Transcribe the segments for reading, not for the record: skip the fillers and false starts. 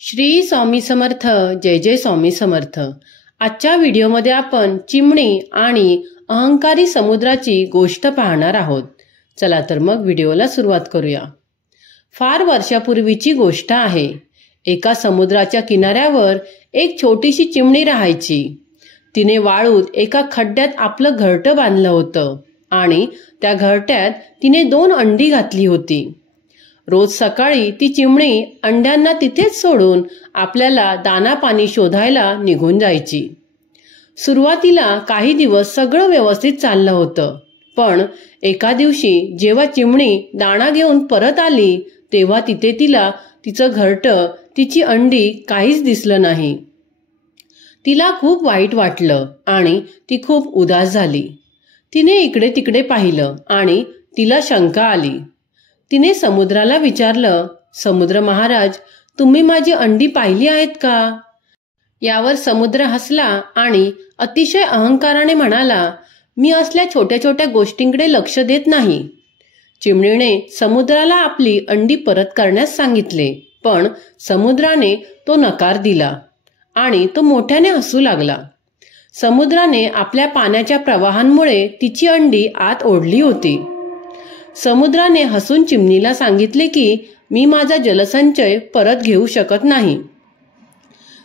श्री स्वामी समर्थ. जय जय स्वामी समर्थ. आजच्या व्हिडिओमध्ये आपण चिमणी आणि अहंकारी समुद्राची गोष्ट पाहणार आहोत. चला तर मग व्हिडिओला सुरुवात करूया. फार वर्षापूर्वीची गोष्ट आहे. एका समुद्राच्या किनाऱ्यावर एक छोटीशी चिमणी राहायची. तिने वाळूत एका खड्ड्यात आपलं घरटं बांधलं होतं आणि त्या घरट्यात तिने 2 अंडी घातली होती. रोज सकाळी ती चिमणी अंड्यांना तिथेच सोडून आपल्याला दाना पाणी शोधायला निघून जायची. सुरुवातीला काही दिवस सगळं व्यवस्थित चाललं होतं, पण एका दिवशी जेव्हा चिमणी दाणा घेऊन परत आली तेव्हा तिथे तिला तिचं घरटं, तिची अंडी काहीच दिसलं नाही. तिला खूप वाईट वाटलं आणि ती खूप उदास झाली. तिने इकडे तिकडे पाहिलं आणि तिला शंका आली. तिने समुद्राला विचारलं, समुद्र महाराज, तुम्ही माझी अंडी पाहिली आहेत का? यावर समुद्र हसला आणि अतिशय अहंकाराने म्हणाला, मी असल्या छोट्या छोट्या गोष्टींकडे लक्ष देत नाही. चिमणीने समुद्राला आपली अंडी परत करण्यास सांगितले, पण समुद्राने तो नकार दिला आणि तो मोठ्याने हसू लागला. समुद्राने आपल्या पाण्याच्या प्रवाहांमुळे तिची अंडी आत ओढली होती. समुद्राने हसून चिमणीला सांगितले की मी माझा जलसंचय परत घेऊ शकत नाही.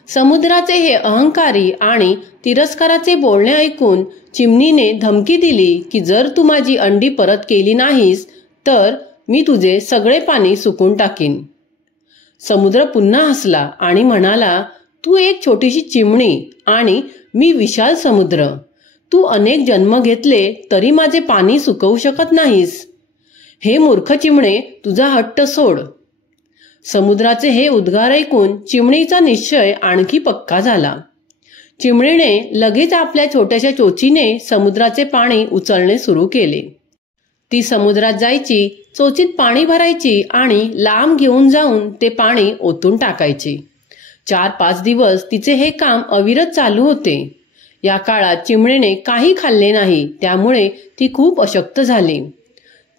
समुद्राचे हे अहंकारी आणि तिरस्काराचे बोलणे ऐकून चिमणीने धमकी दिली की जर तू माझी अंडी परत केली नाहीस तर मी तुझे सगळे पाणी सुकून टाकीन. समुद्र पुन्हा हसला आणि म्हणाला, तू एक छोटीशी चिमणी आणि मी विशाल समुद्र. तू अनेक जन्म घेतले तरी माझे पाणी सुकवू शकत नाहीस. हे मूर्ख चिमणे, तुझा हट्ट सोड. समुद्राचे हे उद्गार ऐकून चिमणीचा निश्चय आणखी पक्का झाला. चिमणीने लगेच आपल्या छोट्याशा चोचीने समुद्राचे पाणी उचलणे सुरू केले. ती समुद्रात जायची, चोचीत पाणी भरायची आणि लांब घेऊन जाऊन ते पाणी ओतून टाकायची. 4-5 दिवस तिचे हे काम अविरत चालू होते. या काळात चिमणीने काही खाल्ले नाही, त्यामुळे ती खूप अशक्त झाली.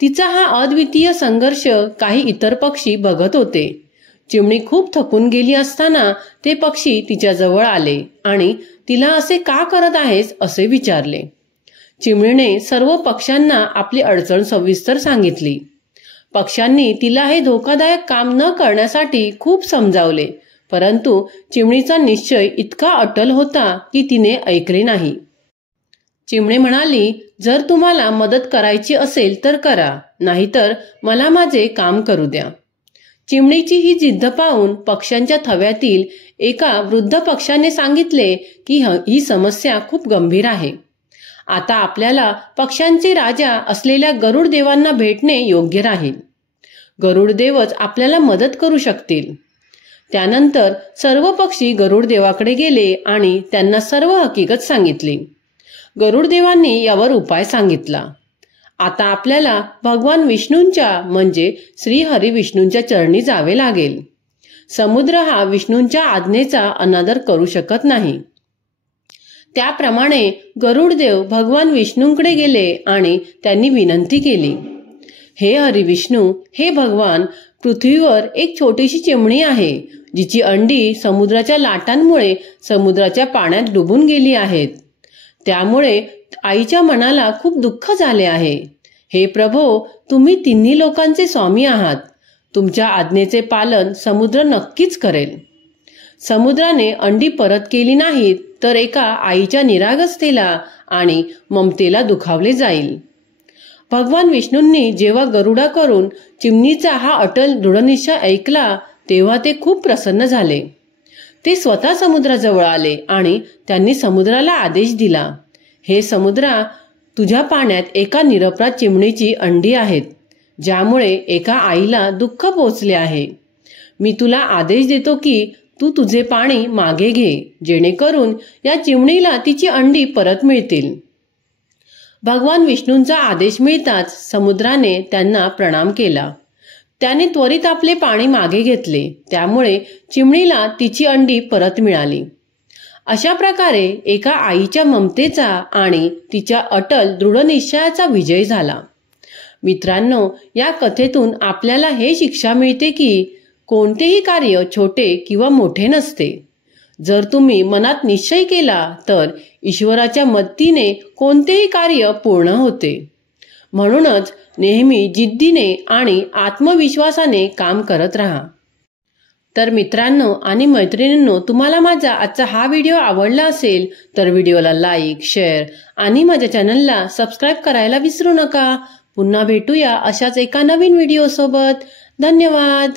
तिचा हा अद्वितीय संघर्ष काही इतर पक्षी बघत होते. चिमणी खूप थकून गेली असताना ते पक्षी तिच्या जवळ आले आणि तिला असे का करत आहेस असे विचारले. चिमणीने सर्व पक्ष्यांना आपली अडचण सविस्तर सांगितली. पक्ष्यांनी तिला हे धोकादायक काम न करण्यासाठी खूप समजावले, परंतु चिमणीचा निश्चय इतका अटल होता की तिने ऐकले नाही. चिमणी म्हणाली, जर तुम्हाला मदत करायची असेल तर करा, नाहीतर मला माझे काम करू द्या. चिमणीची ही जिद्द पाहून पक्ष्यांच्या थव्यातील एका वृद्ध पक्ष्याने सांगितले की ही समस्या खूप गंभीर आहे. आता आपल्याला पक्ष्यांचे राजा असलेल्या गरुड देवांना भेटणे योग्य राहील. गरुड देवच आपल्याला मदत करू शकतील. त्यानंतर सर्व पक्षी गरुड देवाकडे गेले आणि त्यांना सर्व हकीकत सांगितली. गरुड देवांनी यावर उपाय सांगितला. आता आपल्याला भगवान विष्णूंच्या म्हणजे श्री हरी विष्णूंच्या चरणी जावे लागेल. समुद्र हा विष्णूंच्या आज्ञेचा अनादर करू शकत नाही. त्याप्रमाणे गरुड देव भगवान विष्णूंकडे गेले आणि त्यांनी विनंती केली, हे हरी विष्णू, हे भगवान, पृथ्वीवर एक छोटीशी चिमणी आहे जिची अंडी समुद्राच्या लाटांमुळे समुद्राच्या पाण्यात डुबून गेली आहेत. त्यामुळे आईच्या मनाला खूप दुःख झाले आहे. हे प्रभो, तुम्ही तिन्ही लोकांचे स्वामी आहात. तुमच्या आज्ञेचे पालन समुद्र नक्कीच करेल. समुद्राने अंडी परत केली नाहीत तर एका आईच्या निरागसतेला आणि ममतेला दुखावले जाईल. भगवान विष्णूंनी जेव्हा गरुडा करून चिमणीचा हा अटल दृढनिश्चय ऐकला तेव्हा ते खूप प्रसन्न झाले. ते स्वतः समुद्राजवळ आले आणि त्यांनी समुद्राला आदेश दिला, हे समुद्रा, तुझ्या पाण्यात एका निरपराध चिमणीची अंडी आहेत, ज्यामुळे एका आईला दुःख पोचले आहे. मी तुला आदेश देतो की तू तुझे पाणी मागे घे, जेणेकरून या चिमणीला तिची अंडी परत मिळतील. भगवान विष्णूंचा आदेश मिळताच समुद्राने त्यांना प्रणाम केला. त्याने त्वरित आपले पाणी मागे घेतले, त्यामुळे चिमणीला तिची अंडी परत मिळाली. अशा प्रकारे एका आईच्या ममतेचा आणि तिच्या अटल दृढनिश्चयाचा विजय झाला. मित्रांनो, या कथेतून आपल्याला हे शिक्षा मिळते की कोणतेही कार्य छोटे किंवा मोठे नसते. जर तुम्ही मनात निश्चय केला तर ईश्वराच्या मदतीने कोणतेही कार्य पूर्ण होते. म्हणूनच नेहमी जिद्दीने आणि आत्मविश्वासाने काम करत राहा. तर मित्रांनो आणि मैत्रिणींनो, तुम्हाला माझा आजचा हा व्हिडिओ आवडला असेल तर व्हिडिओला लाईक, शेअर आणि माझ्या चॅनलला सबस्क्राईब करायला विसरू नका. पुन्हा भेटूया अशाच एका नवीन व्हिडिओ सोबत. धन्यवाद.